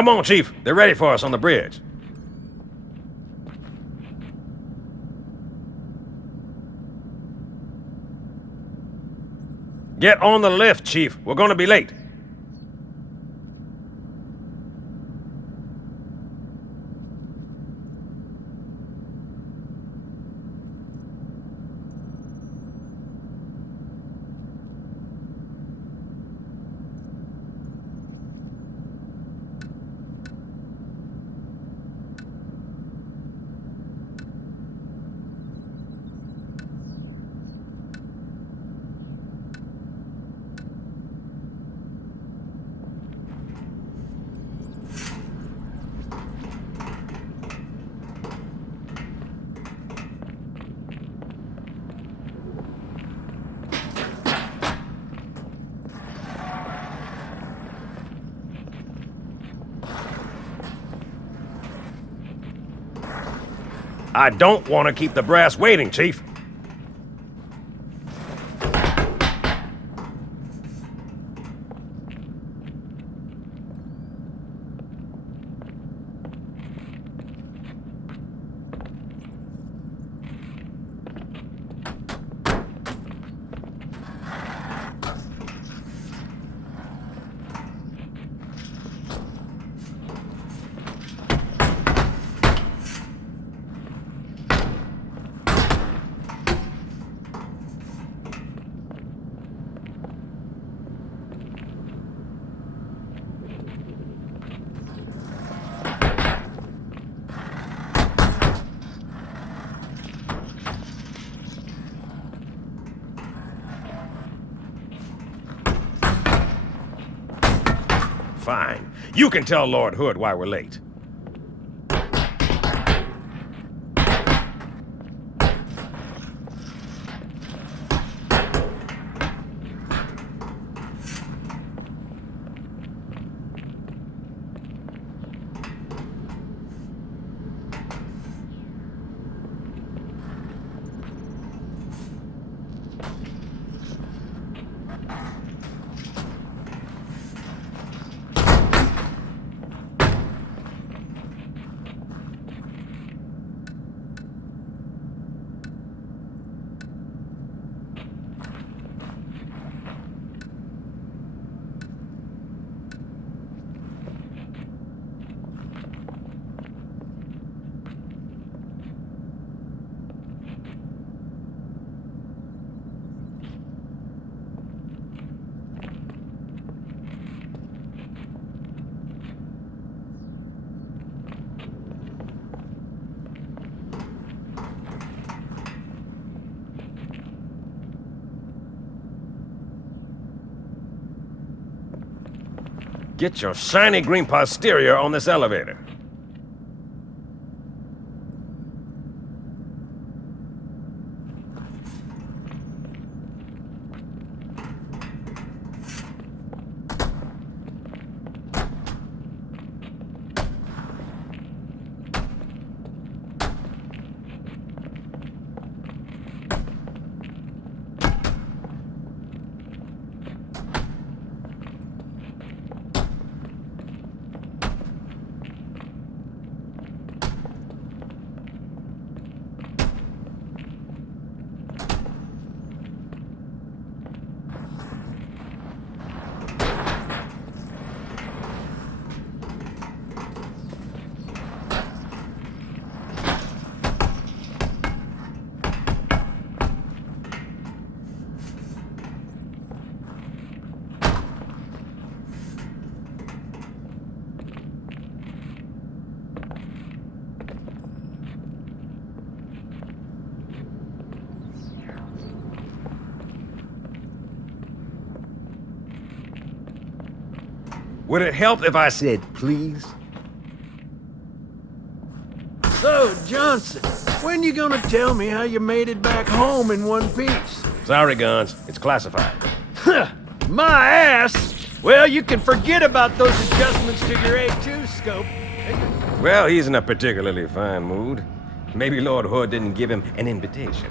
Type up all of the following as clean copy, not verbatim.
Come on, Chief. They're ready for us on the bridge. Get on the lift, Chief. We're gonna be late. I don't want to keep the brass waiting, Chief. Fine. You can tell Lord Hood why we're late. Get your shiny green posterior on this elevator. Would it help if I said please? So, Johnson, when you gonna tell me how you made it back home in one piece? Sorry, Guns. It's classified. My ass! Well, you can forget about those adjustments to your A2 scope. Well, he's in a particularly fine mood. Maybe Lord Hood didn't give him an invitation.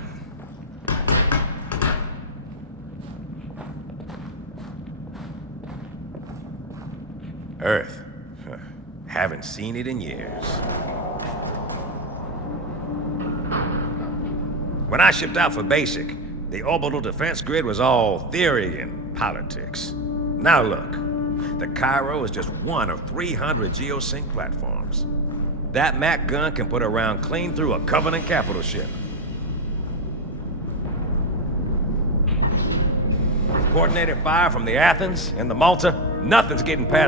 Earth. Haven't seen it in years. When I shipped out for basic, the orbital defense grid was all theory and politics. Now look, the Cairo is just one of 300 geosync platforms. That Mac gun can put a round clean through a Covenant capital ship. With coordinated fire from the Athens and the Malta, nothing's getting past